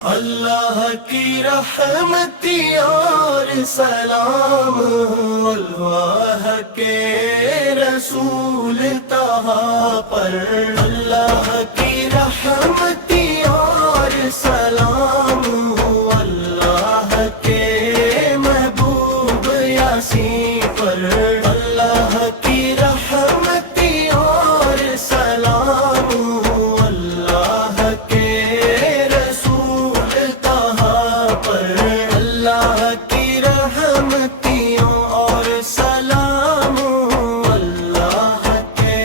اللہ کی رحمتی اور سلام اللہ کے رسول طہٰ پر، اللہ کی رحمتی اور سلام اللہ کے محبوب یاسین پر، اللہ کی رحمتی اور سلام اللہ کے اللہ کی رحمتیوں اور سلام اللہ کے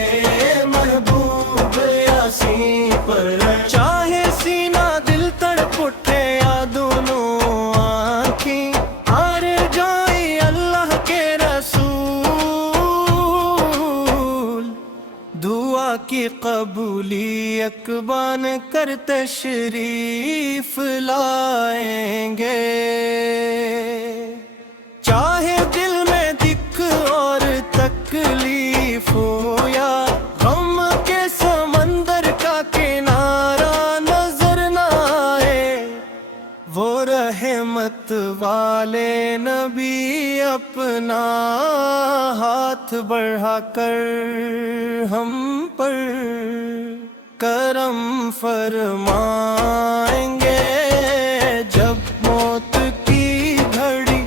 محبوب یاسین پر، چاہے سینہ دل تڑپ اٹھے یا دونوں آنکھیں ہار جائیں اللہ کے رسول، دعا کی قبولی اقبال کر تشریف لائیں گے، چاہے دل میں دکھ اور تکلیف ہو یا غم کے سمندر کا کنارہ نظر نہ آئے، وہ رحمت والے نبی اپنا ہاتھ بڑھا کر ہم پر کرم فرمائیں گے، جب موت کی گھڑی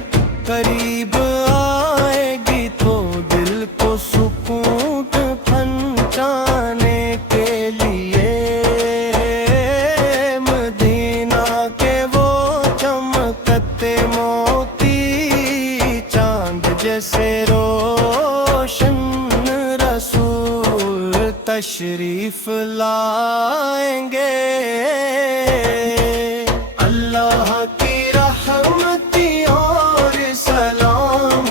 قریب آئے گی تو دل کو سکون پہنچانے کے لیے مدینہ کے وہ چمکتے موتی چاند جیسے روشن رسول تشریف لائیں گے، اللہ کی رحمتی اور سلام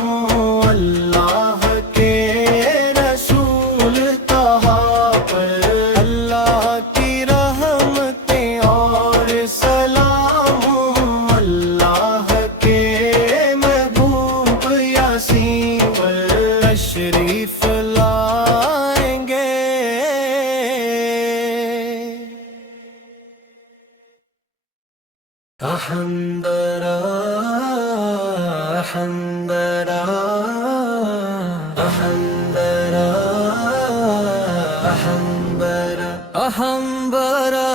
اللہ کے رسول طہٰ پر، اللہ کی رحمتی اور سلام اللہ کے محبوب یاسین پر تشریف لائیں گے، احمدرا احمدرا احمدرا احمدرا احمدرا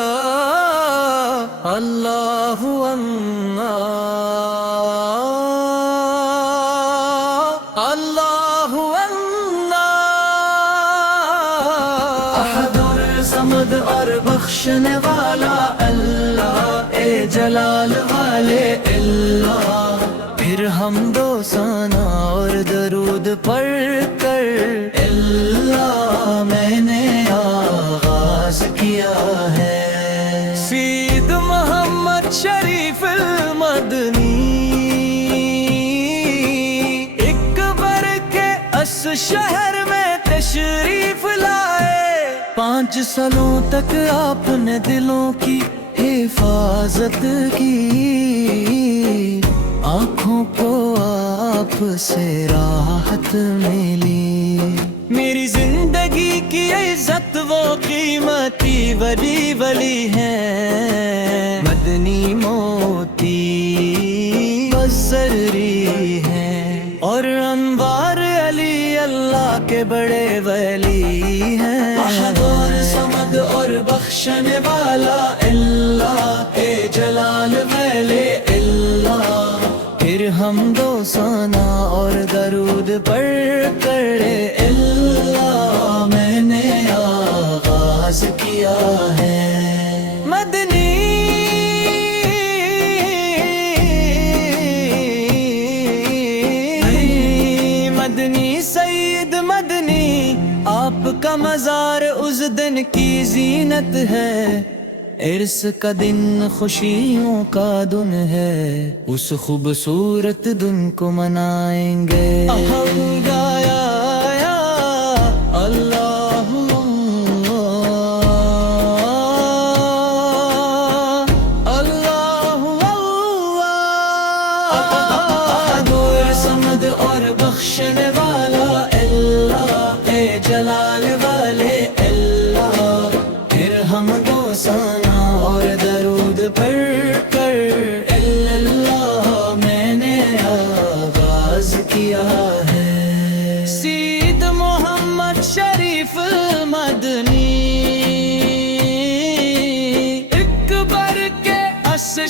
اللہ اللہ احد الصمد اور بخشنے والا اللہ، اے جلال والے اللہ، پھر حمد و ثنا اور درود پڑھ کر اللہ میں نے آغاز کیا ہے، سید محمد شریف المدنی اکبر کے اس شہر میں تشریف لائے، 5 سالوں تک آپ نے دلوں کی حفاظت کی، آنکھوں کو آپ سے راحت ملی، میری زندگی کی عزت وہ قیمتی ولی ہیں، مدنی موتی بزری ہیں، اور انوار علی اللہ کے بڑے ولی ہیں، احد اور صمد اور بخشنے والا اللہ، اے جلال والے اللہ، پھر حمد و ثنا اور درود پڑھ کر اللہ میں نے آغاز کیا ہے، مدنی مدنی سید مدنی، آپ کا مزار اس دن کی زینت ہے، عرس کا دن خوشیوں کا دن ہے، اس خوبصورت دن کو منائیں گے، ہم گایا یا اللہ اللہ اللہ، دور سمد اور بخشنے والا اللہ، اے جلال والے اللہ، پھر ہم ثنا اور درود پڑھ کر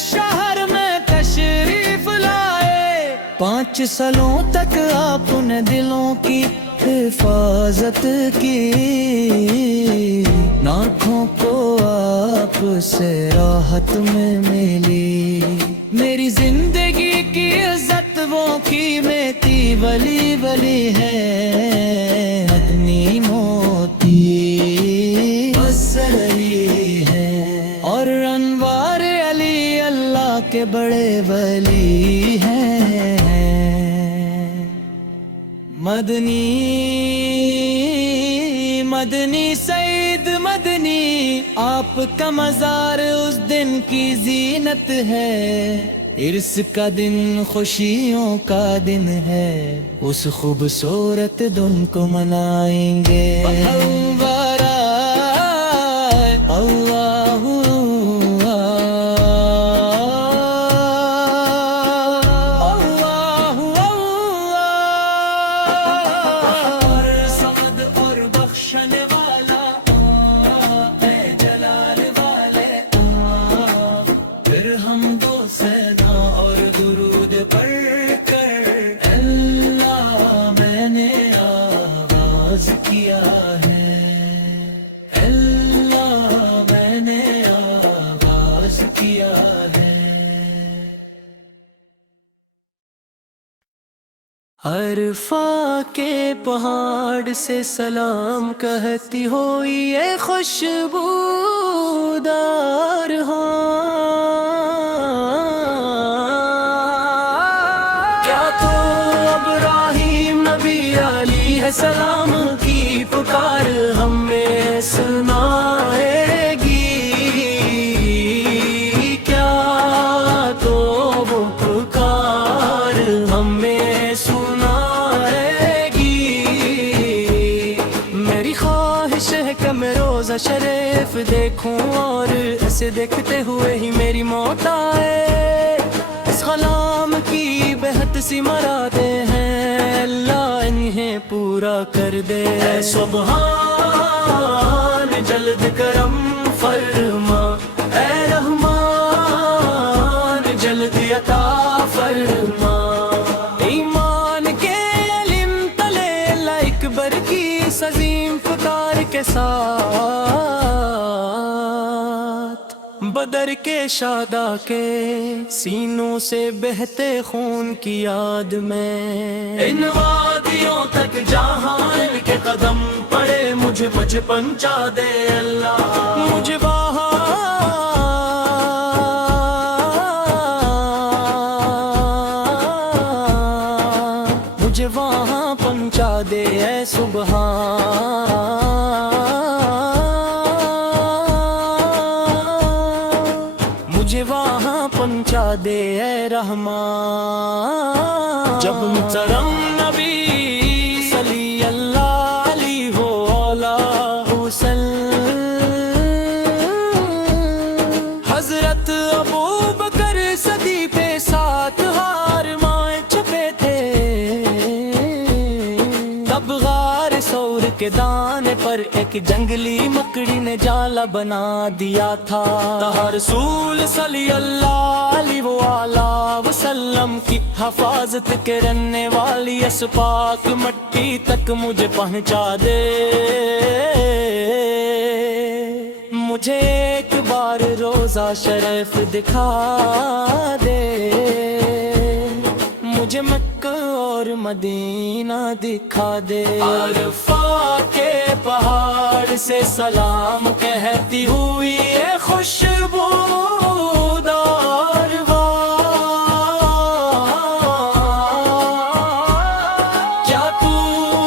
شہر میں تشریف لائے، 5 سالوں تک آپ نے دلوں کی حفاظت کی، آنکھوں کو آپ سے راحت میں ملی، میری زندگی کی عزت وہ قیمتی ولی ولی ہے، مدنی موتی بس علی ہے، اور انوار علی اللہ کے بڑے ولی ہیں، مدنی سعید مدنی، آپ کا مزار اس دن کی زینت ہے، عرس کا دن خوشیوں کا دن ہے، اس خوبصورت دن کو منائیں گے، عرفہ کے پہاڑ سے سلام کہتی ہوئی یہ خوشبودار کیا تو ابراہیم نبی علیہ السلام کی پکار ہمیں سنائے گی، کیا تو وہ پکار ہمیں روزہ شریف دیکھوں اور اسے دیکھتے ہوئے ہی میری موت آئے، اس غلام کی بہت سی مرادیں ہیں، اللہ انہیں پورا کر دے، سبحان جلد کرم فرما، اے رحمان جلد عطا فرما، ایمان کے علم تلے اللہ اکبر کی عظیم پکار کے ساتھ، بدر کے شہدا کے سینوں سے بہتے خون کی یاد میں، ان وادیوں تک جہاں ان کے قدم پڑے مجھے پہنچا دے اللہ، مجھے وہاں پہنچا دے اے سبحان، مجھے وہاں پہنچا دے اے رحمان، جب محترم نبی صلی اللہ علیہ وآلہ وسلم حضرت ابوبکر صدیق پہ 7 ہار مائیں چھپے تھے، تب غار ثور کے دانے پر ایک جنگلی مکڑی نے جالا بنا دیا تھا، تہا رسول صلی اللہ علیہ وآلہ وسلم کی حفاظت کرنے والی اس پاک مٹی تک مجھے پہنچا دے، مجھے ایک بار روضہ شریف دکھا دے، مجھے مکہ اور مدینہ دکھا دے، عرفہ کے پہاڑ سے سلام کہتی ہوئی یہ خوشبودار کیا تو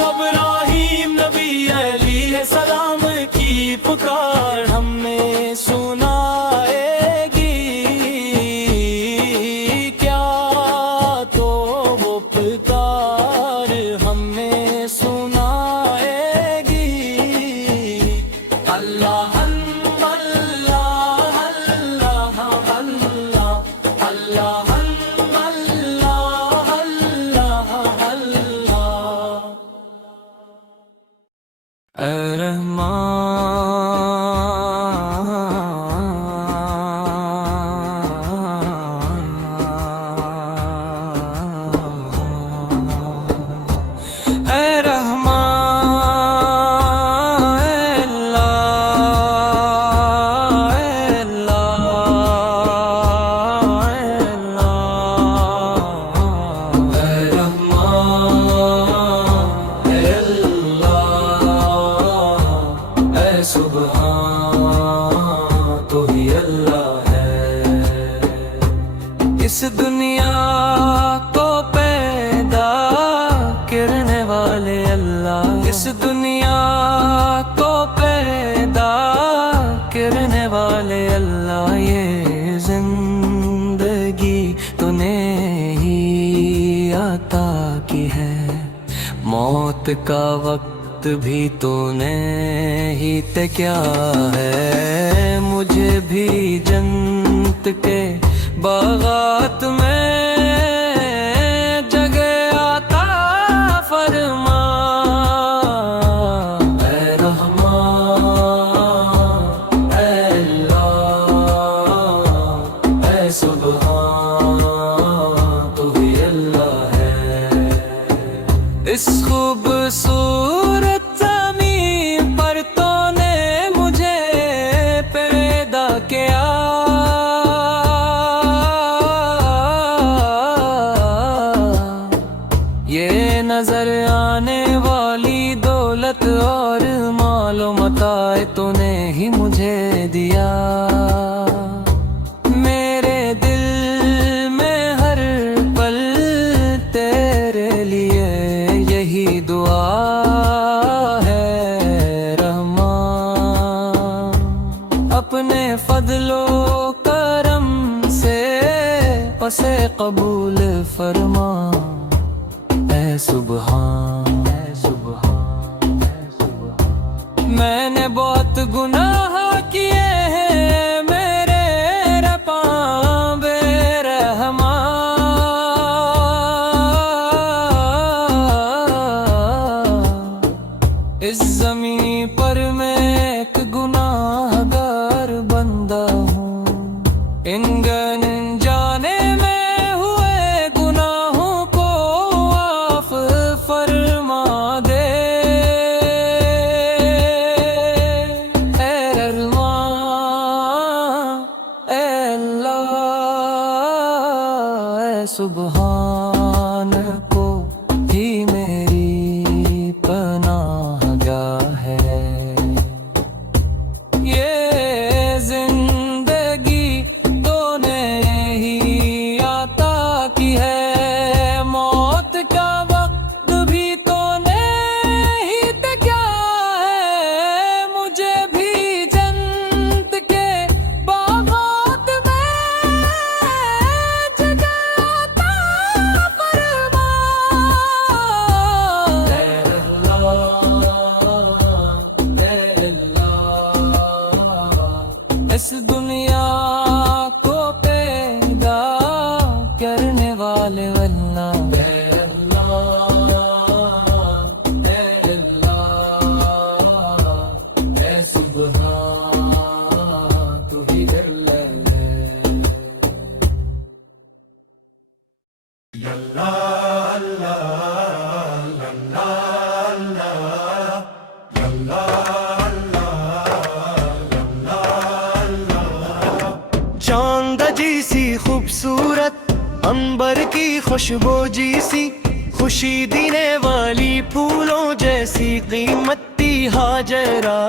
ابراہیم نبی علیہ السلام کی پکار ہمیں سنائے گی، کیا تو وہ پکار ہمیں سنائے گی، اللہ اللہ اللہ اللہ اس دنیا کو پیدا کرنے والے اللہ، اس دنیا کو پیدا کرنے والے اللہ، یہ زندگی تو نے ہی عطا کی ہے، موت کا وقت بھی تو نے ہی تے کیا ہے، مجھے بھی جنت کے باغات میں جگہ عطا فرما، اے رحمان اے اللہ اے سبحان تو ہی اللہ ہے، اس خوبصورت زمین پر تو نے مجھے پیدا کیا، یہ نظر آنے والی دولت اور مال و متاع تو نے ہی مجھے دیا، میرے دل میں ہر پل تیرے لیے یہی دعا ہے رحمان، اپنے فضل و کرم سے اسے قبول فرما، اے سبحان اے سبحان اے سبحان، میں نے بہت گناہ کیے ہیں میرے رباں بے رحمان، اس زمین پر میں ایک گناہ گار بندہ ہوں، ان جانے میں ہوئے گناہوں کو معاف فرما دے، اے رحمان اے اللہ اے سبحان کو ہی میری پناہ گاہ ہے، یہ زندگی تو نے ہی عطا کی ہے، موت کا وقت بھی تو نے ہی تے کیا ہے، مجھے بھی جنت کے باغات میں جگہ عطا فرما، اے اللہ اس دنیا کو پیدا کرنے والے اللہ، اے اللہ اے سبحان تو ہی اللہ ہے، چاند جی سی خوبصورت عنبر کی خوشبو جی سی، خوشی دینے والی پھولوں جیسی قیمتی ہاجرہ،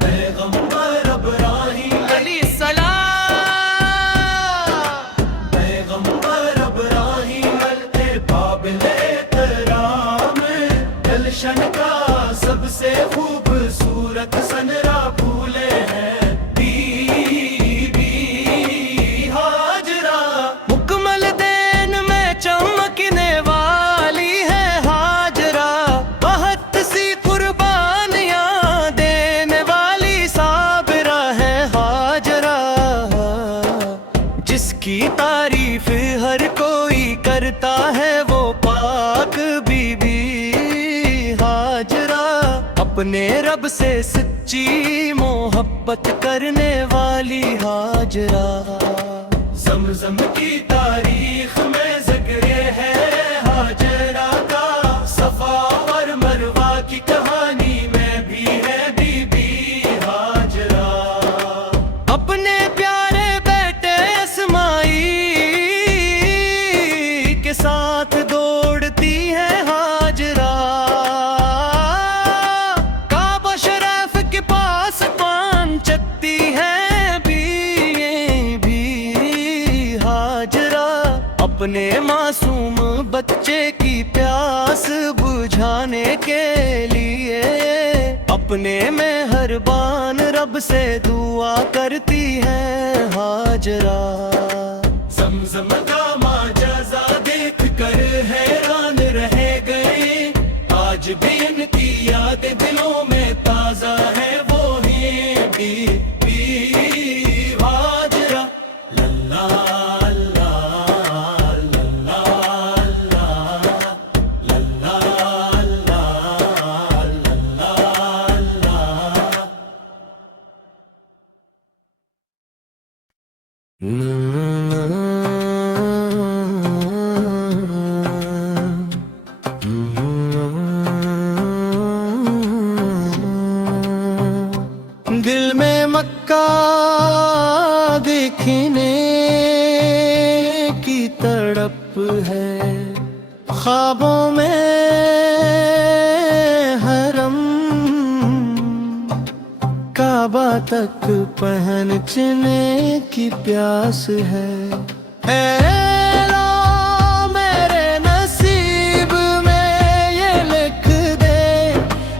پیغمبر ابراہیم علیہ السلام، پیغمبر ابراہیم قابل احترام، گلشن کا سب سے خوبصورت سنرا پھولے ہیں، چمکنے والی ہے ہاجرہ، بہت سی قربانیاں دینے والی صابرہ ہے ہاجرہ، جس کی تعریف ہر کوئی کرتا ہے وہ پاک بی بی ہاجرہ، اپنے رب سے سچی محبت کرنے والی ہاجرہ، زمزم کی تاریخ میں ذکر ہے ہاجرہ کا، صفا اور مروہ کی کہانی میں بھی ہے بی بی ہاجرہ، اپنے پیارے بیٹے اسماعیل کے ساتھ دوڑتی ہے ہاجرہ، کعبہ شریف کے پاس پان چکتی ہے بی ہاجرہ، اپنے معصوم بچے کی پیاس بجھانے کے لیے اپنے مہربان رب سے دعا کرتی ہے ہاجرہ۔ زمزم کا معجزہ دیکھ کر حیران رہ گئے، آج بھی ان کی یاد دلوں میں تازہ ہے، وہی بی ہاجرہ۔ للہ دل میں مکہ دیکھنے کی تڑپ ہے، خوابوں میں حرم کعبہ تک پہنچنے کی پیاس ہے۔ اے اللہ میرے نصیب میں یہ لکھ دے،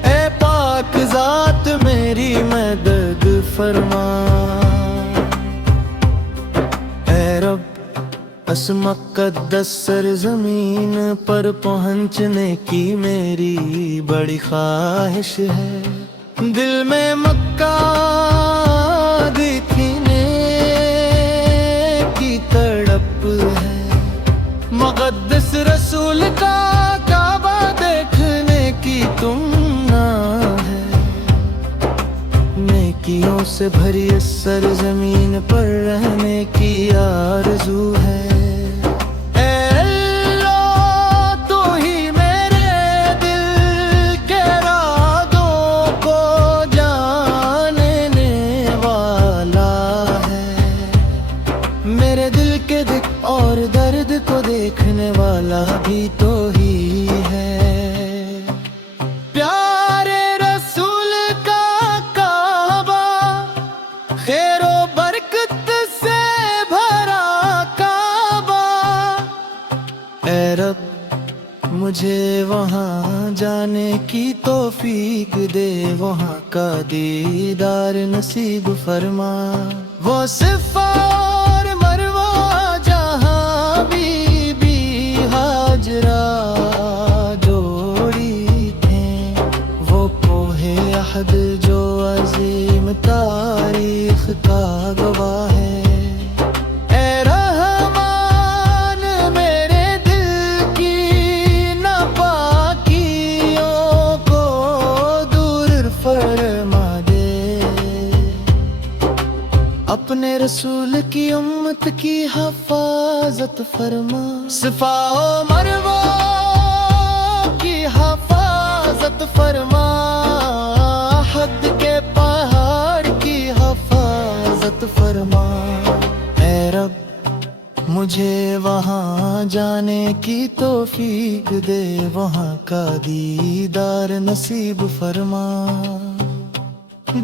اے پاک ذات میری مدد فرما۔ اے رب اس مقدس سرزمین پر پہنچنے کی میری بڑی خواہش ہے، دل میں مکہ دیکھنے کی تڑپ ہے، مقدس رسول کا کعبہ دیکھنے کی تمنا ہے، نیکیوں سے بھری اس سرزمین پر رہنے کی آرزو ہے۔ میرے دل کے دکھ اور درد کو دیکھنے والا بھی تو ہی ہے، پیارے رسول کا کعبہ، خیر و برکت سے بھرا کعبہ۔ اے رب مجھے وہاں جانے کی توفیق دے، وہاں کا دیدار نصیب فرما۔ وہ صفا جوڑی تھیں، وہ کوہ احد جو عظیم تاریخ کا گواہ ہے۔ اے رحمان میرے دل کی ناپاکیوں کو دور فرما دے، اپنے رسول کی امت کی حفاظت فرما۔ صفا و مروہ کی حفاظت فرما، حد کے پہاڑ کی حفاظت فرما۔ اے رب مجھے وہاں جانے کی توفیق دے، وہاں کا دیدار نصیب فرما۔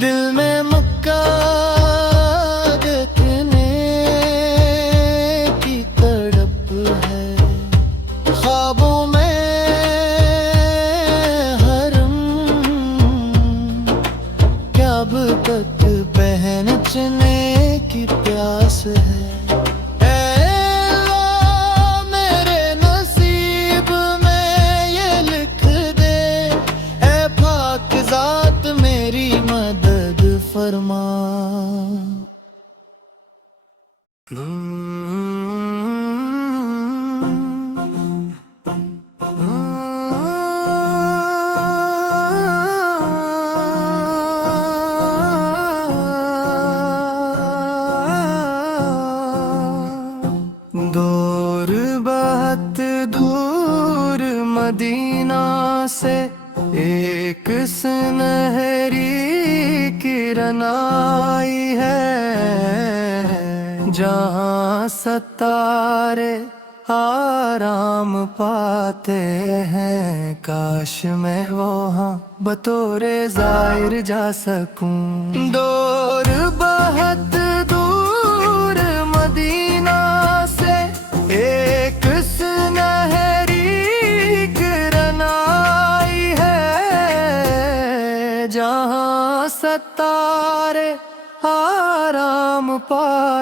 دل میں مکہ دیکھنے کی تڑپ ہے، خوابوں میں حرم کب تک پہنچنے کی پیاس ہے۔ اے اللہ میرے نصیب میں یہ لکھ دے، اے پاک ذات میری مدد فرما۔ دور بہت دور مدینہ سے ایک سنہری کرن آئی ہے، جہاں ستارے آرام پاتے ہیں، کاش میں وہاں بطور زائر جا سکوں۔ دور بہت دور مدینہ سے ایک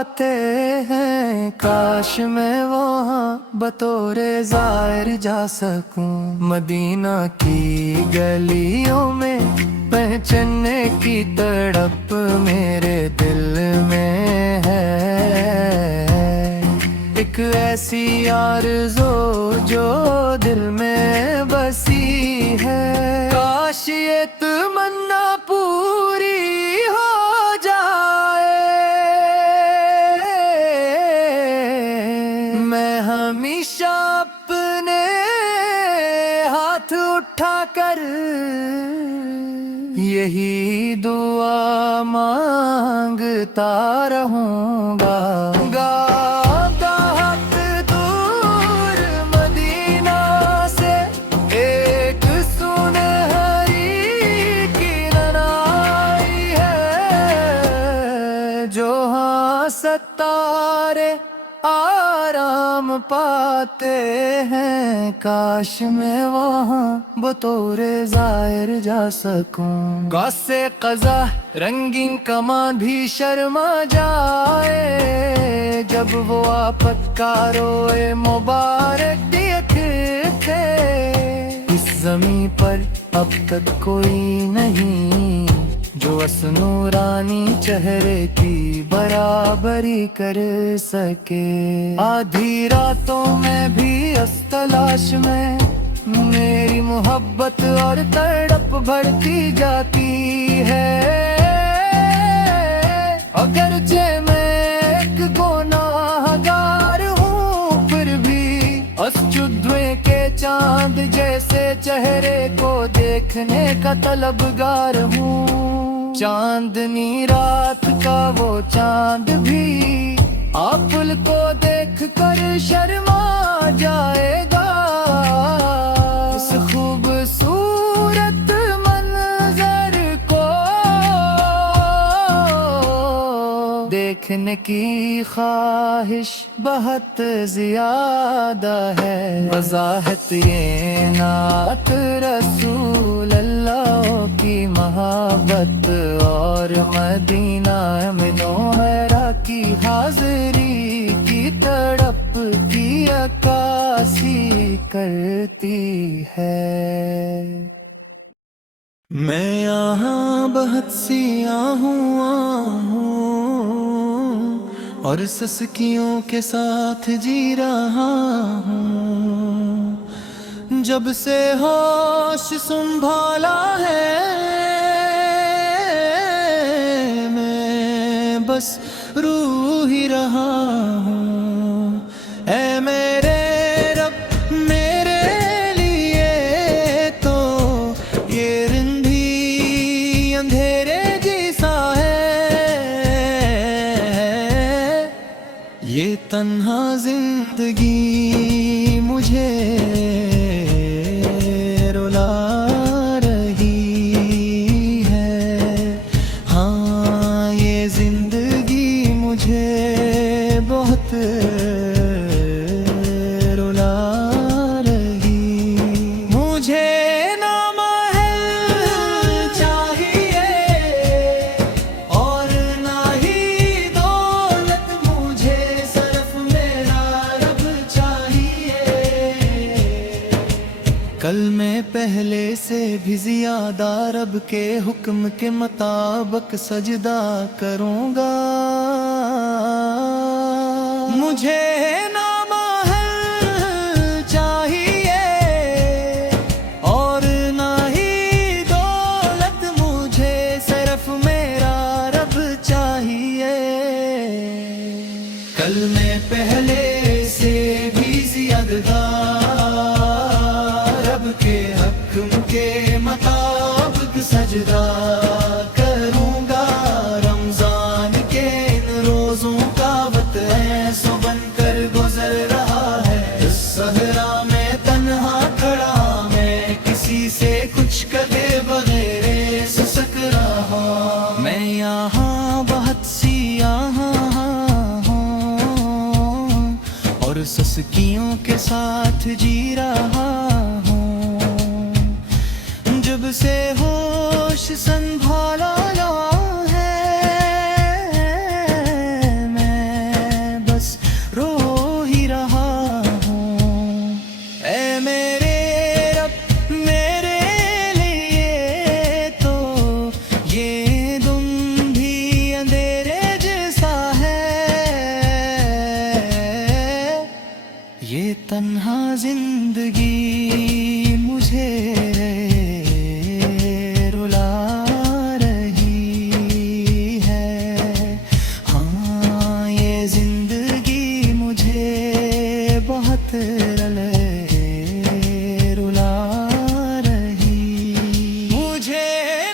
پاتے ہیں، کاش میں وہاں بطور زائر جا سکوں، مدینہ کی گلیوں میں پہچاننے کی تڑپ میرے دل میں ہے، ایک ایسی آرزو جو دل میں بسی ہے، کاش یہ تمنا پوری ہو جائے، میں ہمیشہ اپنے ہاتھ اٹھا کر یہی دعا مانگتا رہوں گا، ستارے آرام پاتے ہیں، کاش میں وہاں بطور زائر جا سکوں، غصے قضا رنگین کمان بھی شرما جائے، جب وہ آفت کا روئے مبارک دیکھتے، اس زمین پر اب تک کوئی نہیں جو اس نورانی چہرے کی برابری کر سکے، آدھی راتوں میں بھی اس تلاش میں میری محبت اور تڑپ بڑھتی جاتی ہے، اگرچہ میں ایک گناہگار ہوں پھر بھی اس چودھویں کے چاند جیسے چہرے کو دیکھنے کا طلبگار ہوں، چاندنی رات کا وہ چاند بھی آفل کو دیکھ کر شرما جائے گا، اس خوبصورت منظر کو دیکھنے کی خواہش بہت زیادہ ہے، وضاحت یہ نعت رسول اللہ کی محبت اور مدینہ میں نوحرا کی حاضری کی تڑپ کی عکاسی کرتی ہے، میں یہاں بہت سیاہوں اور سسکیوں کے ساتھ جی رہا ہوں، جب سے ہوش سنبھالا ہے میں بس رو ہی رہا ہوں، اے میرے رب میرے لیے تو یہ رندھی اندھیرے جیسا ہے، یہ تنہا زندگی مجھے کل میں پہلے سے بھی زیادہ رب کے حکم کے مطابق سجدہ کروں گا، مجھے نامحل چاہیے اور نہ ہی دولت، مجھے صرف میرا رب چاہیے، کل میں پہلے سے بھی زیادہ کے مطابق سجدہ کروں گا، رمضان کے ان روزوں کا وقت ایسو بن کر گزر رہا ہے، اس صحرا میں تنہا کھڑا میں کسی سے کچھ کہے بغیر سسک رہا، میں یہاں بہت سیاہ ہوں اور سسکیوں کے ساتھ جی رہا ہوں، جب سے ہوش سنبھالا ہے میں یہ تنہا زندگی مجھے رلا رہی ہے، ہاں یہ زندگی مجھے بہت رلا رہی، مجھے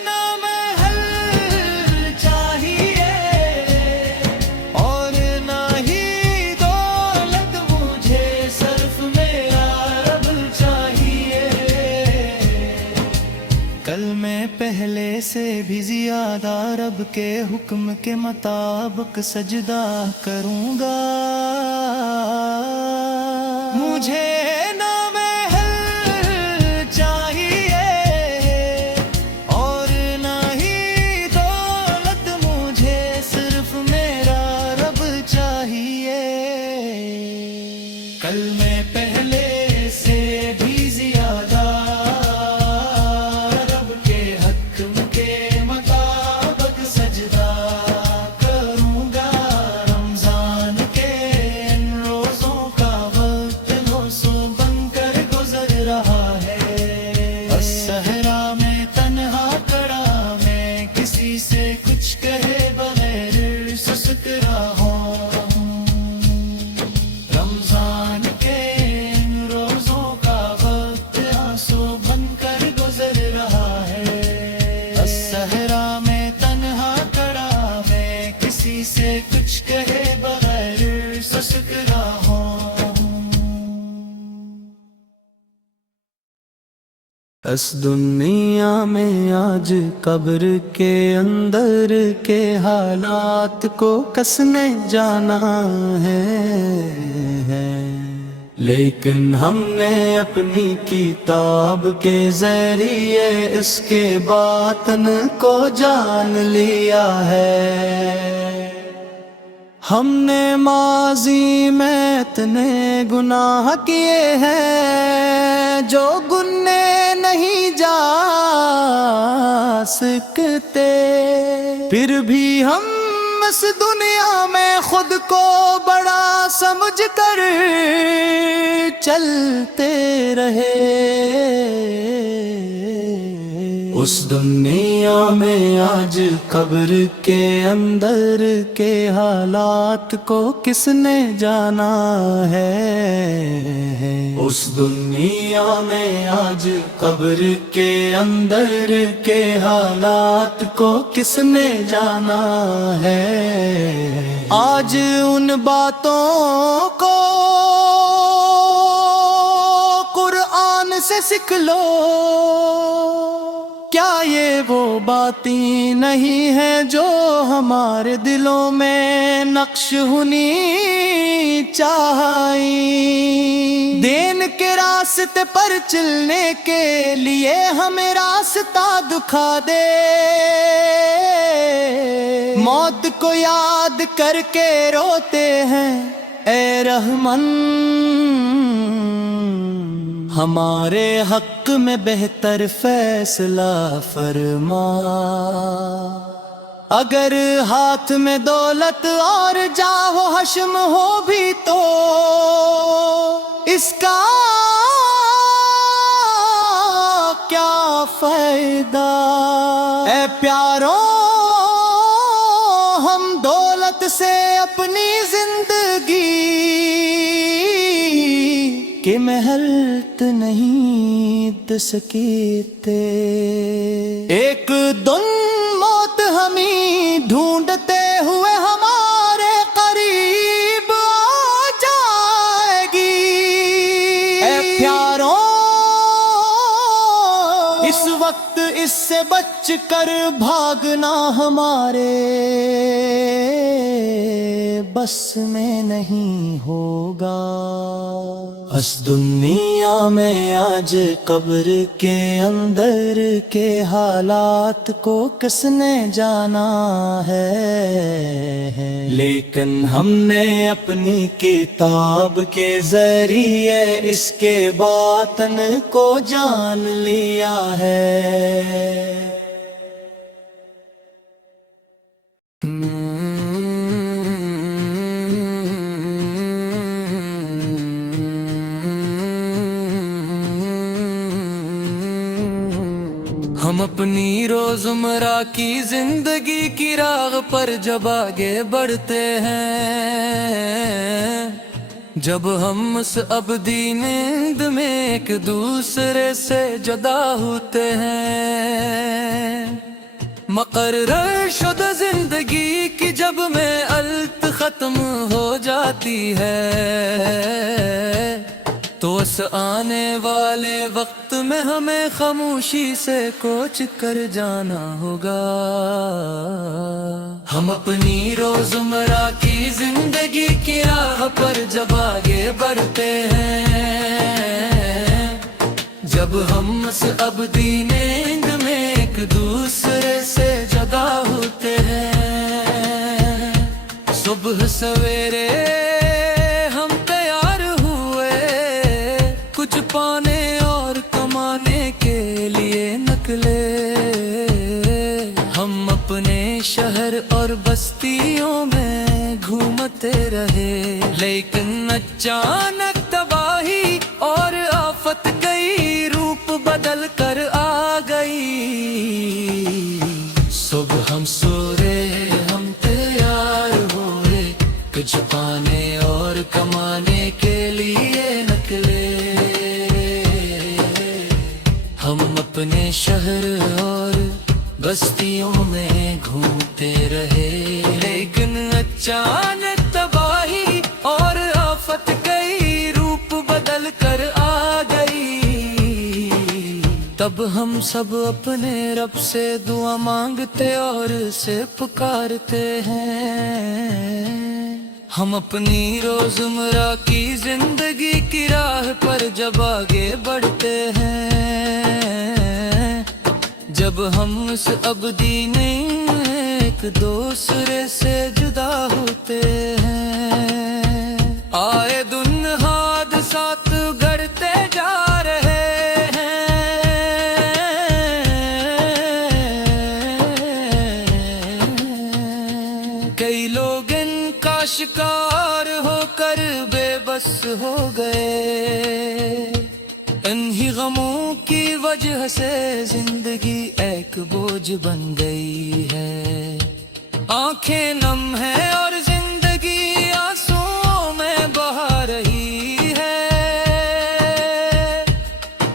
نہ محل چاہیے اور نہ ہی دولت، مجھے صرف میرا رب چاہیے، کل میں پہلے سے بھی زیادہ رب کے حکم کے مطابق سجدہ کروں گا، مجھے نہ محل چاہیے اور نہ ہی دولت، مجھے صرف میرا رب چاہیے، کل میں پہلے سے بھی زیادہ رب کے حکم کے مطابق سجدہ کروں گا، رمضان کے ان روزوں کا وقت روزوں بن کر گزر رہا ہے، بس صحرا میں تنہا کھڑا میں کسی سے کچھ کہے بغیر سسک رہا ہوں، رمضان کے ان روزوں کا وقت آنسو بن کر گزر رہا ہے، بس صحرا میں تنہا کھڑا میں کسی سے کچھ کہے بغیر سسک رہا ہوں، اس دنیا میں آج قبر کے اندر کے حالات کو کس نے جانا ہے، لیکن ہم نے اپنی کتاب کے ذریعے اس کے باطن کو جان لیا ہے، ہم نے ماضی میں اتنے گناہ کیے ہیں جو گننے نہیں جا سکتے، پھر بھی ہم اس دنیا میں خود کو بڑا سمجھ کر چلتے رہے، اس دنیا میں آج قبر کے اندر کے حالات کو کس نے جانا ہے، اس دنیا میں آج قبر کے اندر کے حالات کو کس نے جانا ہے، آج ان باتوں کو قرآن سے سیکھ لو، کیا یہ وہ باتیں نہیں ہیں جو ہمارے دلوں میں نقش ہونی چاہیے، دین کے راستے پر چلنے کے لیے ہمیں راستہ دکھا دے، موت کو یاد کر کے روتے ہیں اے رحمن، ہمارے حق میں بہتر فیصلہ فرما، اگر ہاتھ میں دولت اور جاہ و حشم ہو بھی تو اس کا کیا فائدہ، اے پیاروں ہم دولت سے اپنی زندگی کہ محلت نہیں دے سکتے، ایک دن موت ہمیں ڈھونڈتے ہوئے ہمارے قریب آ جائے گی، اے پیاروں اس وقت اس سے بچ کر بھاگنا ہمارے بس میں نہیں ہوگا، اس دنیا میں آج قبر کے اندر کے حالات کو کس نے جانا ہے، لیکن ہم نے اپنی کتاب کے ذریعے اس کے باطن کو جان لیا ہے، ہم اپنی روزمرہ کی زندگی کی راہ پر جب آگے بڑھتے ہیں، جب ہم اس ابدی نیند میں ایک دوسرے سے جدا ہوتے ہیں، مقرر شدہ زندگی کی جب میں الت ختم ہو جاتی ہے، تو اس آنے والے وقت میں ہمیں خاموشی سے کوچ کر جانا ہوگا۔ ہم اپنی روزمرہ کی زندگی کی راہ پر جب آگے بڑھتے ہیں، جب ہم اس ابدی نیند میں ایک دوسرے سے جدا ہوتے ہیں، صبح سویرے ہم تیار ہوئے کچھ پانے اور کمانے کے لیے نکلے، ہم اپنے شہر اور بستیوں میں گھومتے رہے، لیکن اچانک تباہی اور آفت کئی روپ بدل کر آ گئی۔ صبح ہم سورے ہم تیار ہوئے کچھ پانے اور کمانے کے لیے نکلے، ہم اپنے شہر اور بستیوں میں گھومتے رہے، لیکن اچانک تباہی اور آفت کئی روپ بدل کر آ گئی۔ تب ہم سب اپنے رب سے دعا مانگتے اور اسے پکارتے ہیں، ہم اپنی روزمرہ کی زندگی کی راہ پر جب آگے بڑھتے ہیں، جب ہم اس ابدی نیند میں ایک دوسرے سے جدا ہوتے ہیں، آئے دن حادثات گڑتے جا رہے ہیں، کئی لوگ ان کا شکار ہو کر بے بس ہو گئے، انہی غموں کی وجہ سے زندگی ایک بوجھ بن گئی ہے، آنکھیں نم ہیں اور زندگی آنسوؤں میں بہا رہی ہے،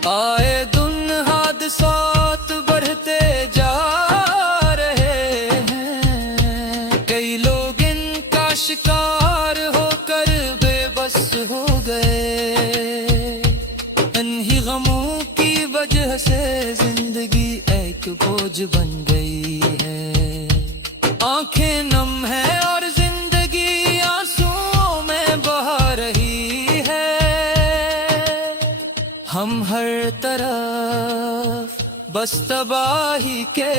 آئے دن حادثات بڑھتے جا رہے ہیں، کئی لوگ ان کا شکار ہو کر بے بس ہو گئے، انہی غموں کی وجہ سے زندگی ایک بوجھ بن گئی ہے، آنکھیں نم ہیں اور زندگی آنسوؤں میں بہا رہی ہے، ہم ہر طرف بس تباہی کے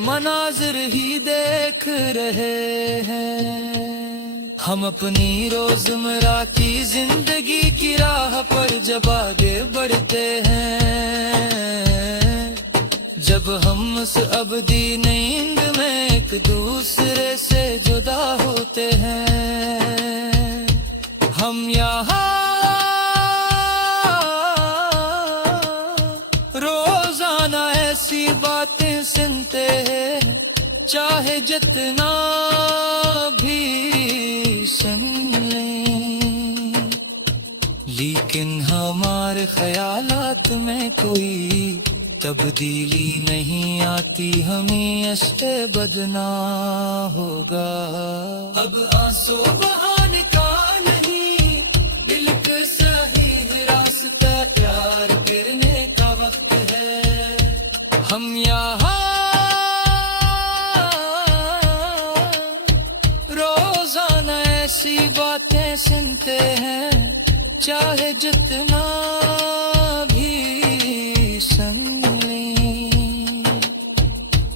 مناظر ہی دیکھ رہے ہیں، ہم اپنی روزمرہ کی زندگی کی راہ پر جب آگے بڑھتے ہیں، جب ہم اس ابدی نیند میں ایک دوسرے سے جدا ہوتے ہیں، ہم یہاں روزانہ ایسی باتیں سنتے ہیں، چاہے جتنا بھی سن لیں، لیکن ہمارے خیالات میں کوئی تبدیلی نہیں آتی، ہمیں اس پہ بدنا ہوگا۔ اب آنسو بہانے کا نہیں، دل کے صحیح راستہ تیار کرنے کا وقت ہے، ہم یہاں روزانہ ایسی باتیں سنتے ہیں، چاہے جتنا بھی سن لیں،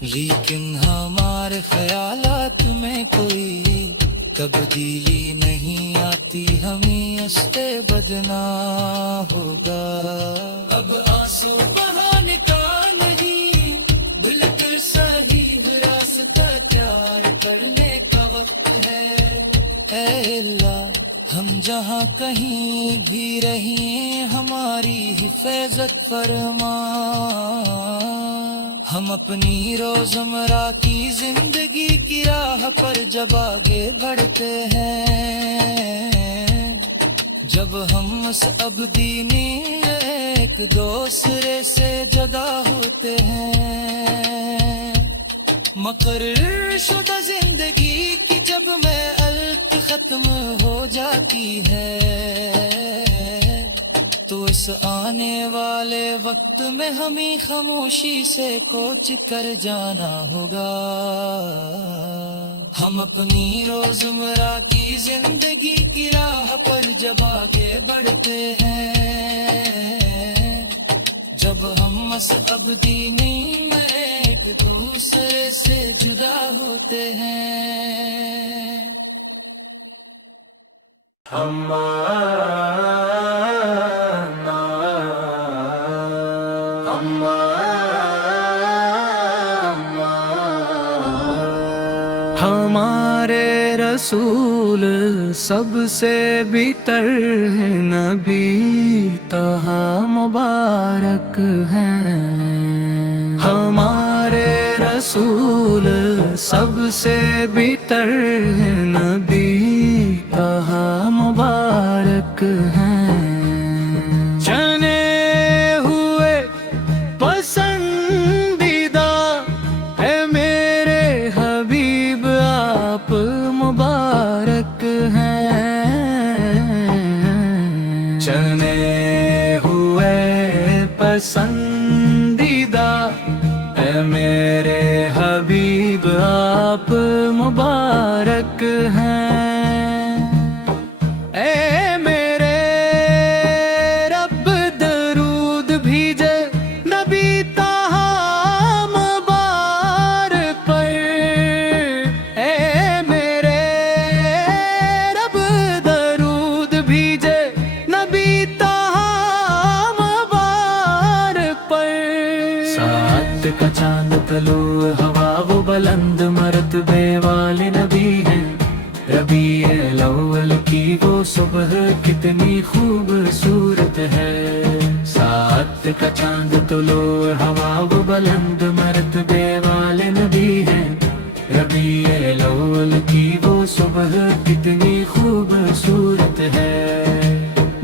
لیکن ہمارے خیالات میں کوئی تبدیلی نہیں آتی، ہمیں اس پہ بدنا ہوگا۔ اب آنسو بہانے کا نہیں، بالکل صحیح راستہ تیار کرنے کا وقت ہے، اے اللہ ہم جہاں کہیں بھی رہیں ہماری حفاظت فرما، ہم اپنی روزمرہ کی زندگی کی راہ پر جب آگے بڑھتے ہیں، جب ہم اس ابدینی ایک دوسرے سے جدا ہوتے ہیں، مقرر شدہ زندگی کی جب محنت ختم ہو جاتی ہے، تو اس آنے والے وقت میں ہمیں خاموشی سے کوچ کر جانا ہوگا، ہم اپنی روزمرہ کی زندگی کی راہ پر جب آگے بڑھتے ہیں، جب ہم اس ابدینی میں ایک دوسرے سے جدا ہوتے ہیں، ہمارے رسول سب سے بہتر ہیں، نبی طہٰ مبارک ہیں، ہمارے رسول سب سے بہتر ہیں، نبی طہٰ مبارک ہیں، چنے ہوئے پسندیدہ ہے میرے حبیب آپ مبارک ہیں، چنے ہوئے پسندیدہ ہے میرے حبیب آپ مبارک ہیں، اے میرے رب درود بھیجے نبی طہٰ مبارک پر، اے میرے رب درود بھیجے نبی طہٰ مبارک پر، سات کا چاند طلوع ہوا وہ بلند مرتبے والے نبی ہیں، ربیع الاول کی وہ صبح کتنی خوبصورت ہے، سات کا چاند طلوع ہوا وہ بلند مرتبے والے نبی ہیں، ربیع الاول کی وہ صبح کتنی خوبصورت ہے،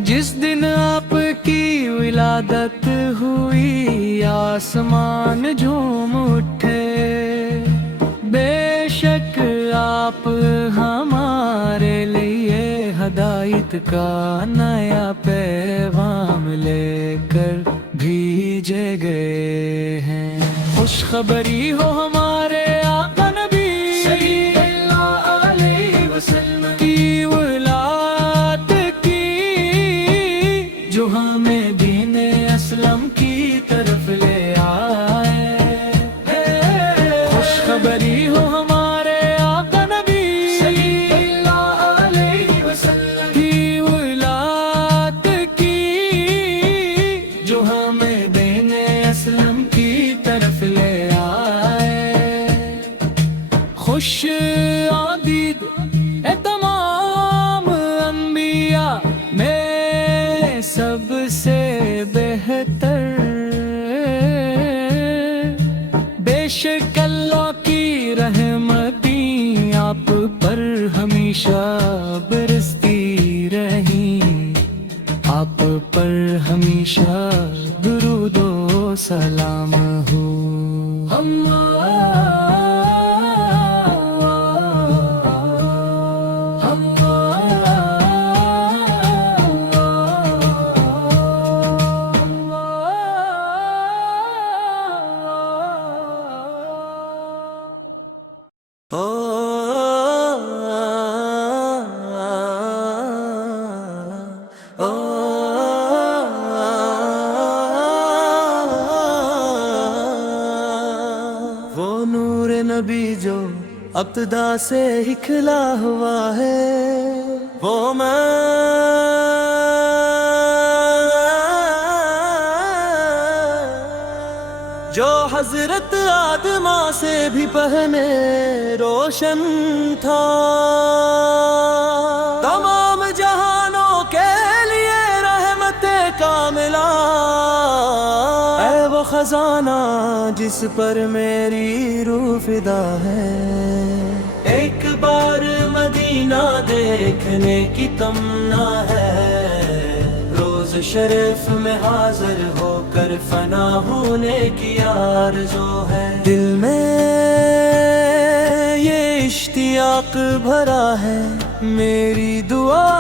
جس دن آپ کی ولادت ہوئی آسمان جھوم اٹھے، بے شک آپ ہمارے لیے ہدایت کا نیا پیغام لے کر بھیجے گئے ہیں، خوشخبری ہو ہمارے آقا نبی صلی اللہ علیہ وسلم کی ولادت کی، جو ہمیں دین اسلام کی طرف لے آئے، خوشخبری ہو ہمارے آقا نبی صلی اللہ علیہ وسلم کی ولادت کی، جو ہمیں دین اسلام کی طرف لے آئے، خوش آمدید اے تمام انبیاء میں سب سے بہتر، بے شک اللہ کی رحمتیں آپ پر ہمیشہ برستی رہیں، آپ پر ہمیشہ درود و سلام ہو، وہ نور نبی جو ابتدا سے ہی کھلا ہوا ہے، وہ جو حضرت آدم سے بھی پہلے روشن تھا، تمام جہان خزانہ جس پر میری روح فدا ہے، ایک بار مدینہ دیکھنے کی تمنا ہے، روز شریف میں حاضر ہو کر فنا ہونے کی آرزو ہے، دل میں یہ اشتیاق بھرا ہے، میری دعا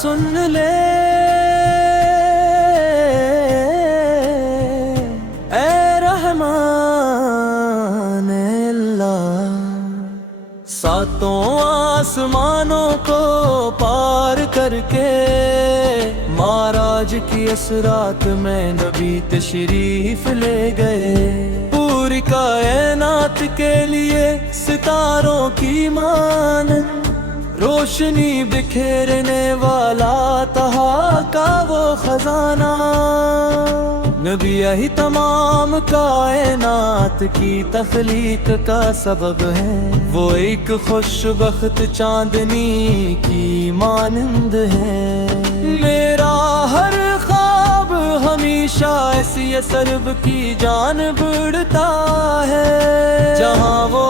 سن لے اے رحمان اللہ، ساتوں آسمانوں کو پار کر کے معراج کی اسرات میں نبی تشریف لے گئے، پوری کائنات کے لیے ستاروں کی مانند روشنی بکھیرنے والا تہا کا وہ خزانہ، نبی یہی تمام کائنات کی تخلیق کا سبب ہے، وہ ایک خوشبخت چاندنی کی مانند ہے، میرا ہر خواب ہمیشہ ایسی سرب کی جانب اڑتا ہے، جہاں وہ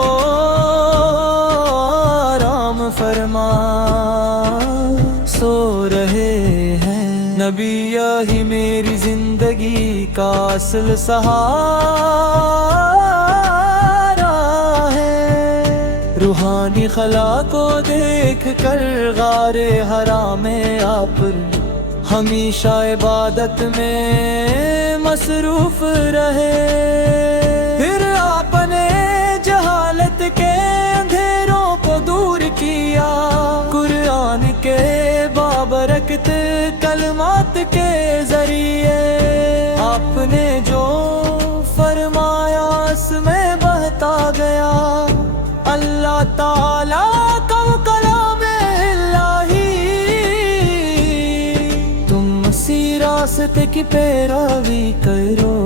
آرام فرما سو رہے ہیں، نبی یہی میری زندگی کا اصل سہارا ہے، روحانی خلا کو دیکھ کر غار حرا میں آپ ہمیشہ عبادت میں مصروف رہے، پھر آپ نے جہالت کے اندھیروں کو دور کیا، قرآن کے بابرکت کلمات کے ذریعے آپ نے جو فرمایا اس میں بہتا گیا، اللہ تعالیٰ کا کلام الہی، تم اسی راستے کی پیروی کرو،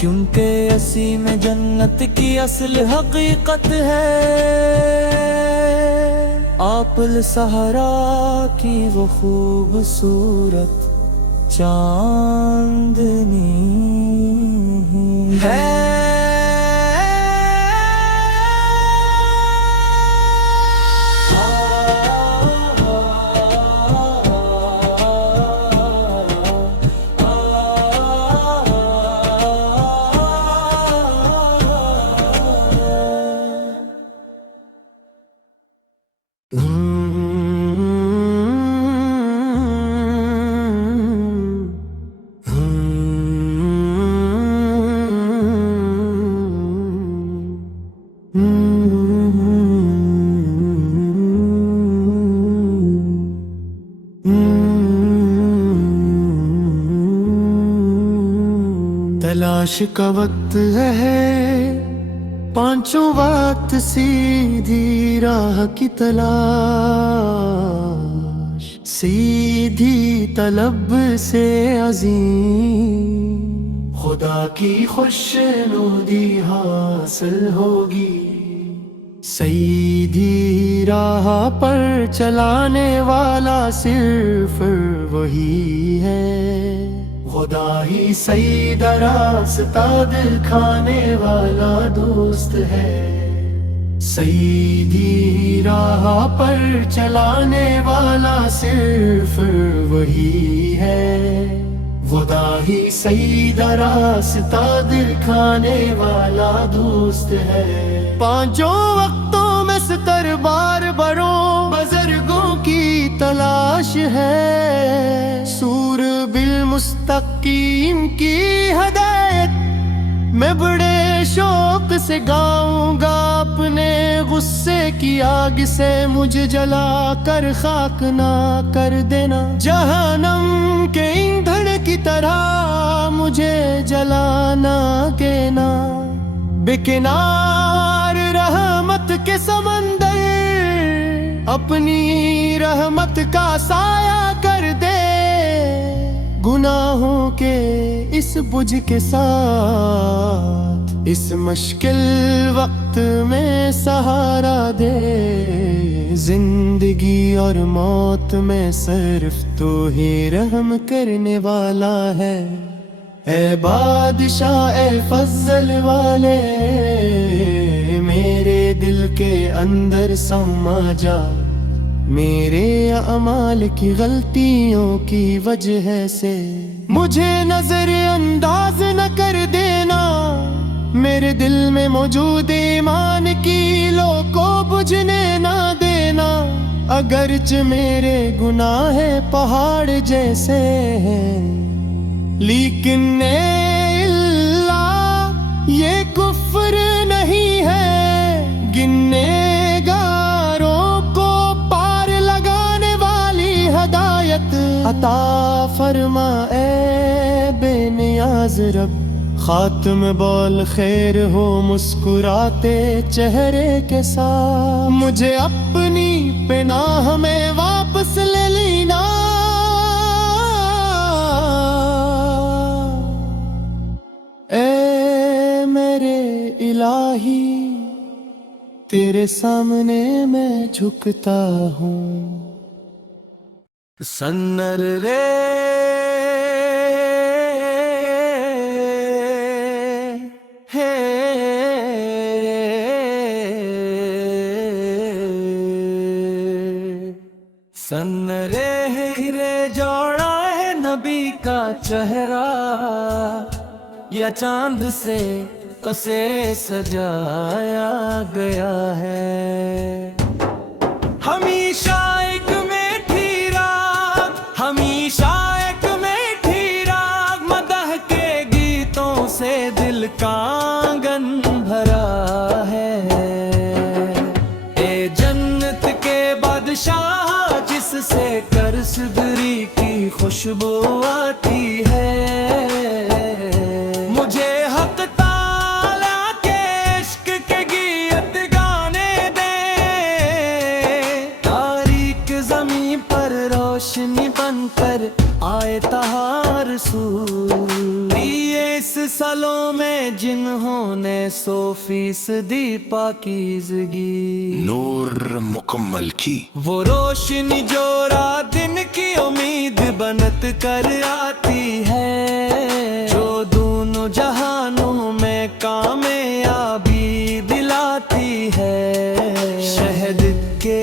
کیونکہ اسی میں جنت کی اصل حقیقت ہے، آپ الصحرا کی وہ خوبصورت چاندنی ہے۔ تلاش کا وقت ہے، پانچوں وقت سیدھی راہ کی تلاش، سیدھی طلب سے عظیم خدا کی خوشنودی حاصل ہوگی، سیدھی راہ پر چلانے والا صرف وہی ہے، خدا ہی سعید راستہ دکھانے والا دوست ہے، سیدھی راہ پر چلانے والا صرف وہی ہے، خدا ہی سعید راستہ دکھانے والا دوست ہے، پانچوں وقتوں میں ستر بار بروں بزرگوں کی تلاش ہے، سور بالمستقیم کی ہدایت میں بڑے شوق سے گاؤں گا، اپنے غصے کی آگ سے مجھے جلا کر خاک نہ کر دینا، جہنم کے ایندھن کی طرح مجھے جلانا کہنا، بکنار رحمت کے سمندر اپنی رحمت کا سایہ کر دے، گناہوں کے اس بجھ کے ساتھ اس مشکل وقت میں سہارا دے، زندگی اور موت میں صرف تو ہی رحم کرنے والا ہے، اے بادشاہ اے فضل والے، میرے دل کے اندر سما جا، میرے اعمال کی غلطیوں کی وجہ سے مجھے نظر انداز نہ کر دینا، میرے دل میں موجود ایمان کی لو کو بجھنے نہ دینا، اگرچہ میرے گناہ پہاڑ جیسے ہیں، لیکن اے اللہ یہ کفر نہیں ہے، گننے گاروں کو پار لگانے والی ہدایت عطا فرما اے بے نیاز رب، خاتم بول خیر ہو مسکراتے چہرے کے ساتھ، مجھے اپنی پناہ میں واپس لے لینا، اے میرے الہی تیرے سامنے میں جھکتا ہوں۔ سنر رے سن رے ہیرے جوڑا ہے نبی کا چہرہ، یا چاند سے اسے سجایا گیا ہے، ہمیشہ ایک میٹھی راگ، ہمیشہ ایک میٹھی راگ، مدح کے گیتوں سے دل کا آنگن بھرا ہے، اے جنت کے بادشاہ جس سے کرسدری کی خوشبو آتی ہے، مجھے حق تعالیٰ کے عشق کے گیت گانے دے، تاریک زمین پر روشنی بن کر آئے طہا رسول، اس سالوں میں جنہوں نے 100% پاکیزگی نور مکمل کی، وہ روشنی جو رات دن کی امید بنت کر آتی ہے، جو دونوں جہانوں میں کامیابی دلاتی ہے، شہد کے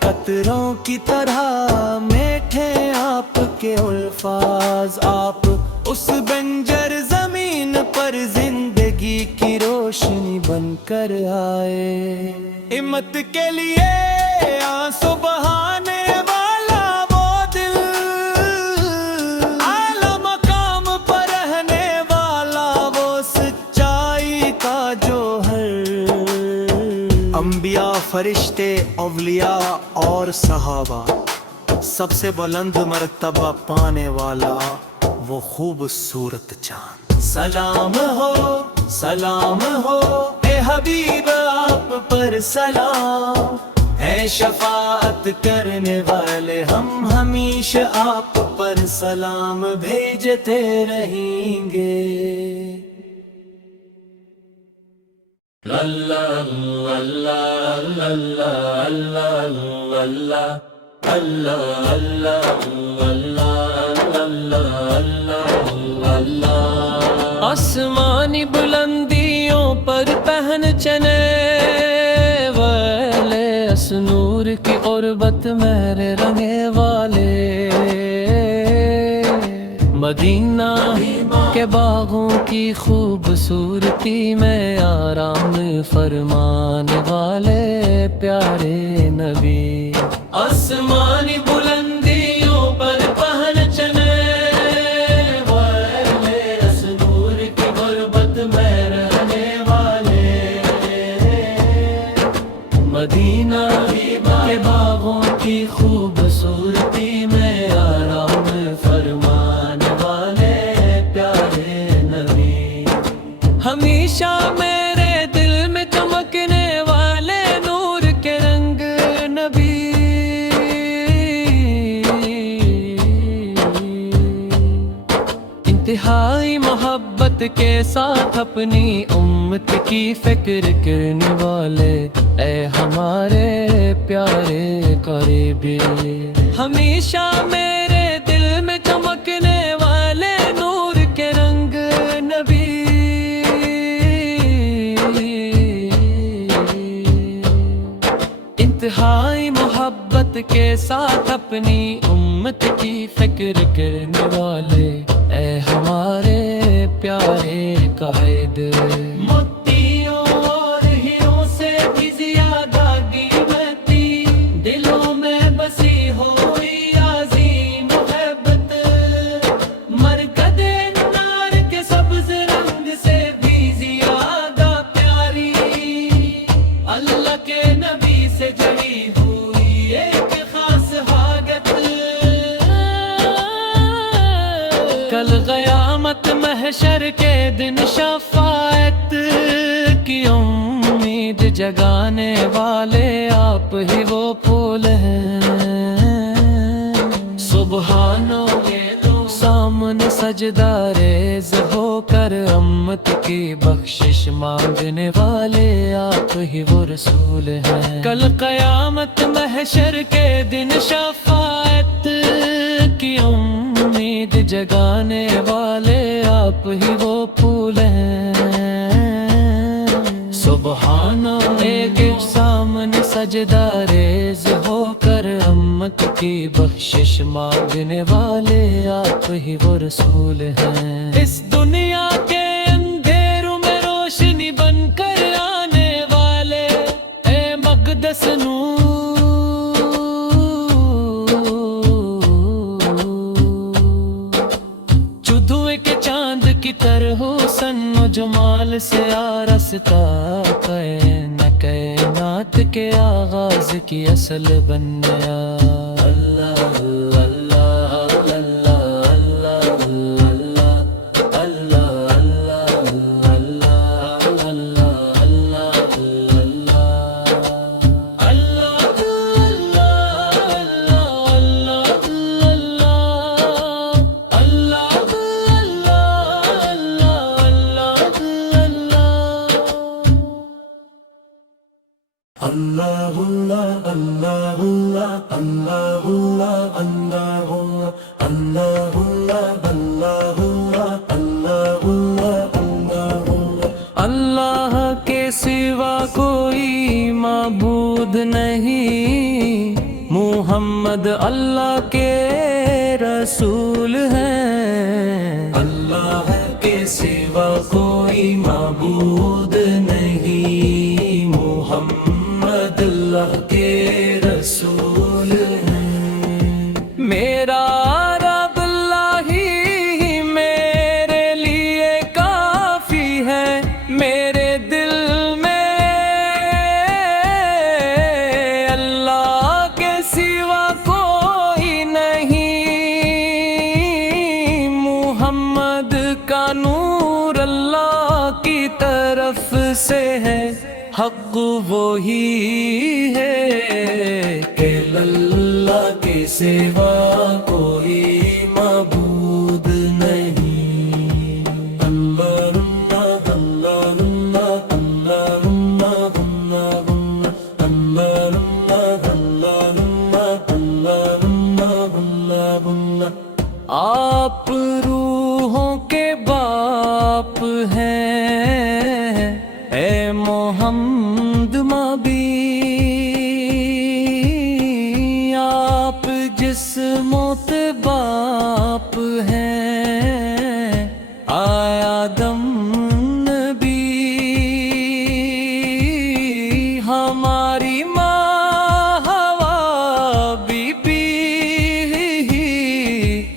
قطروں کی طرح میٹھے آپ کے الفاظ، آپ اس بنجر زمین پر زندگی کی روشنی بن کر آئے، ہمت کے لیے آنسو بہانے والا وہ دل، اعلیٰ مقام پر رہنے والا وہ سچائی کا جوہر، انبیاء فرشتے اولیاء اور صحابہ، سب سے بلند مرتبہ پانے والا وہ خوبصورت چاند، سلام ہو اے حبیب آپ پر سلام، اے شفاعت کرنے والے ہم ہمیشہ آپ پر سلام بھیجتے رہیں گے۔ اللہ اللہ اللہ اللہ اللہ اللہ اللہ، آسمانی بلندیوں پر پہن چنے والے، اس نور کی قربت میرے رنگے والے، مدینہ کے باغوں کی خوبصورتی میں آرام فرمانے والے پیارے نبی، آسمانی بلندیوں پر پہن چنے والے، اس نور کی غربت میں رہنے والے، مدینہ کے باغوں کی خوبصورتی میں آرام فرمانے والے پیارے نبی، ہمیشہ میرے دل میں چمکنے والے نور کے رنگ نبی، انتہائی محبت کے ساتھ اپنی امت کی فکر کرنے والے، اے ہمارے پیارے قریبی، ہمیشہ میرے دل میں چمکنے والے نور کے رنگ ساتھ اپنی امت کی فکر کرنے والے، اے ہمارے پیارے قائد، موتیوں اور ہیروں سے بھی زیادہ قیمتی دلوں میں بسی ہوئی عظیم محبت، مرکز نار کے سبز رنگ سے بھی زیادہ پیاری، اللہ کے نبی سے جڑی ہوئی ایک خاص حاجت، کل قیامت محشر کے دن شفاعت کی امید جگانے والے آپ ہی وہ پھول ہیں، سبحانو سامنے سجدہ ریز ہو کر امت کی بخشش مانگنے والے آپ ہی وہ رسول ہیں، کل قیامت محشر کے دن شفاعت کی امید جگانے والے آپ ہی وہ پھول ہیں، سبحانو ایک سامنے سجدہ ریز ہو کر امت کی بخشش مانگنے والے آپ ہی وہ رسول ہیں، اس دنیا کے اندھیروں میں روشنی بن کر آنے والے، اے مقدس نور، چودھویں کے چاند کی طرح حسن و جمال سے آراستہ کائنات کے آغاز کی اصل بن گیا، اللہ اللہ اللہ اللہ اللہ اللہ اللہ اللہ کے سوا کوئی معبود نہیں، محمد اللہ کے رسول ہیں، اللہ کے سوا کوئی معبود نہیں، محمد اللہ کے رسول ہیں، میرا رب اللہ ہی میرے لیے کافی ہے، میرے دل میں اللہ کے سوا کوئی نہیں، محمد کا نور اللہ کی طرف سے ہے، حق وہی ہے کہ اللہ کے سوا کوئی معبود نہیں، اللہ اللہ اللہ اللہ اللہ، آپ روحوں کے باپ ہیں، اے محمد مبی، آپ جسموں کے باپ ہیں، آدم نبی، ہماری ماں حوا بی بی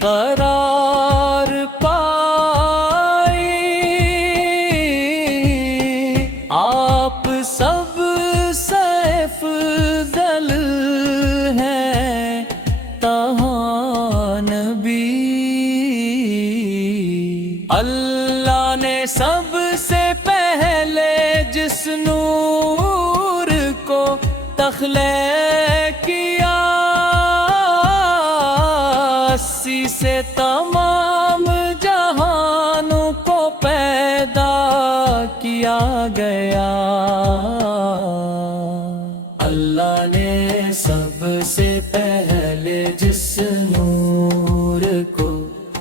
قرار پائی، آپ سب سے افضل ہیں تہاں نبی، اللہ نے سب سے پہلے جس نور کو تخلیق کیا، اسی سے تمام جہانوں کو پیدا کیا گیا، اللہ نے سب سے پہلے جس نور کو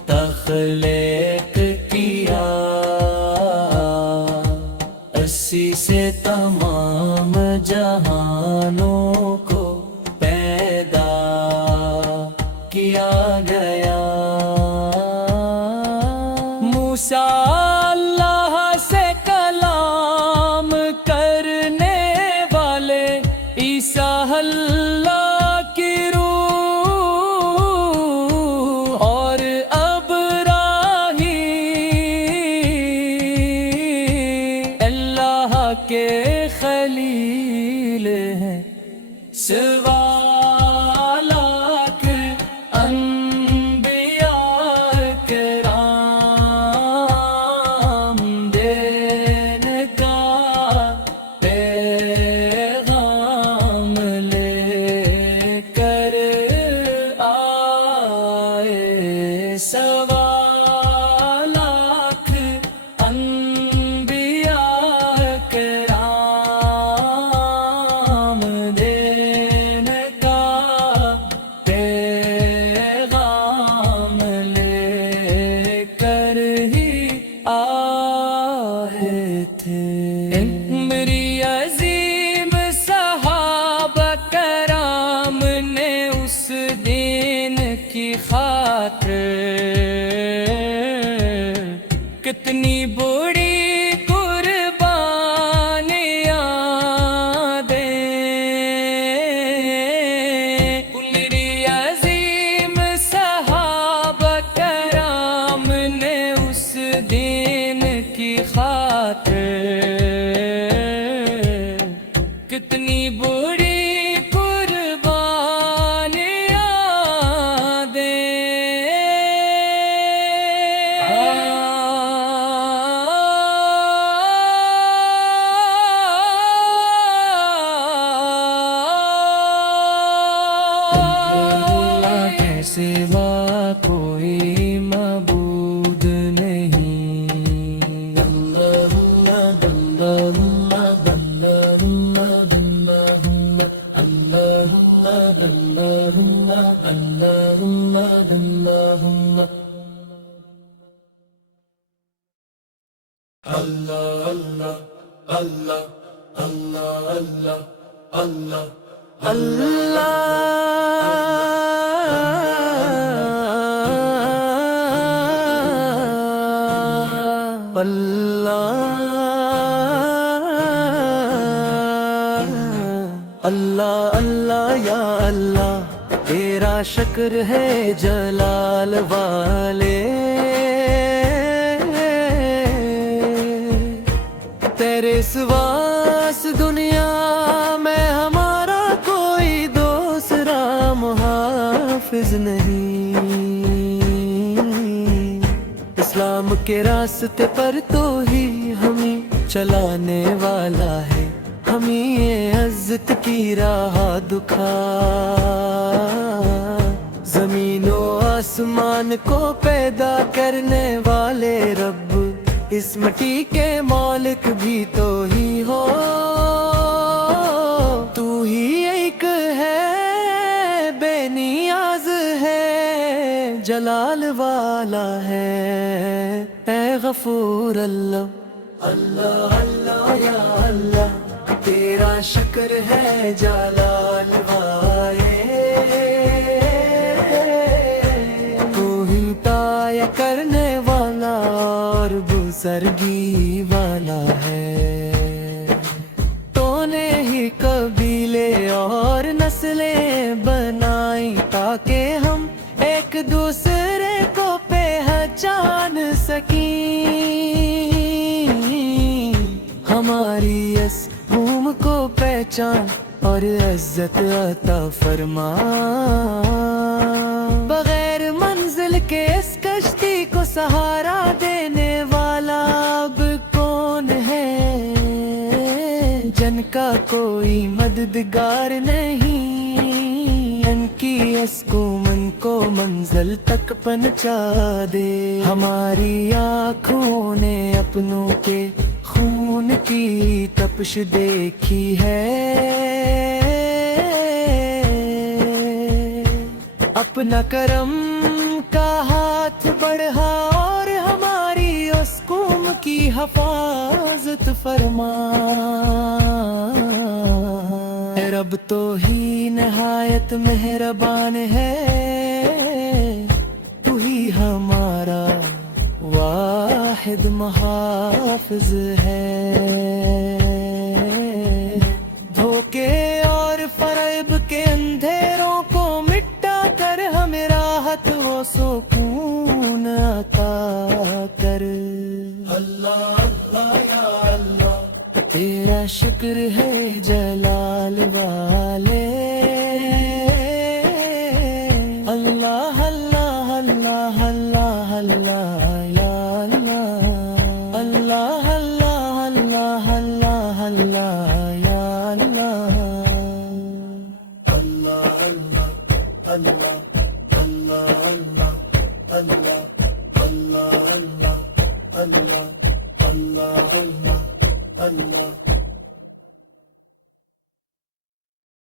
تخلیق کیا، اسی سے تمام جہانوں کو پیدا کیا گیا۔ موسیٰ اللہ سے کلام کرنے والے، عیسیٰ اللہ کی روح، اور ابراہیم اللہ کے خلیل ہیں۔ سوا لاکھ انبیاء کرام دین کا پیغام لے کر آئے۔ سوا لاکھ انبیاء کرام دین کا پیغام لے کر ہی آئے تھے۔ میری عظیم صحابہ کرام نے اس دین کی خاطر کتنی بڑی قربانیاں دیں۔ میری عظیم صحابہ کرام نے اس دین کی خاطر کتنی بڑی قربانیاں دیں۔ اللہ کے سوا کوئی معبود نہیں۔ اللہ اللہ اللہ اللہ اللہ اللہ اللہ اللہ اللہ یا اللہ، تیرا شکر ہے جلال والے، تیرے سوا اس دنیا میں ہمارا کوئی دوسرا محافظ نہیں۔ اسلام کے راستے پر تو ہی ہمیں چلانے والا ہے، ہمیں عزت کی راہ دکھا۔ زمین و آسمان کو پیدا کرنے والے رب، اس مٹی کے مالک بھی تو ہی ہو۔ تو ہی ایک ہے، بے نیاز ہے، جلال والا ہے، اے غفور اللہ۔ اللہ اللہ یا اللہ، تیرا شکر ہے جلال والے، تو ہی عطا کرنے والا اور بزرگی والا ہے۔ تو نے ہی قبیلے اور نسلیں بنائی تاکہ ہم ایک دوسرے کو پہچان سکیں۔ ہماری اس قوم کو پہچان اور عزت عطا فرما۔ بغیر منزل کے اس کشتی کو سہارا دینے والا اب کون ہے؟ جن کا کوئی مددگار نہیں، ان کی اس قومن کو منزل تک پہنچا دے۔ ہماری آنکھوں نے اپنوں کے خون کی تپش دیکھی ہے، اپنا کرم کا ہاتھ بڑھا اور ہماری اس قوم کی حفاظت فرما۔ اے رب تو ہی نہایت مہربان ہے، لفظ ہے، دھوکے اور فریب کے اندھیروں کو مٹا کر ہمیں راحت و سکون عطا کر۔ اللہ اللہ یا اللہ، تیرا شکر ہے جلال والے، اللہ اللہ اللہ اللہ اللہ یا اللہ، اللہ اللہ اللہ اللہ اللہ یا اللہ۔ اللہ اللہ اللہ اللہ اللہ اللہ اللہ اللہ اللہ اللہ اللہ اللہ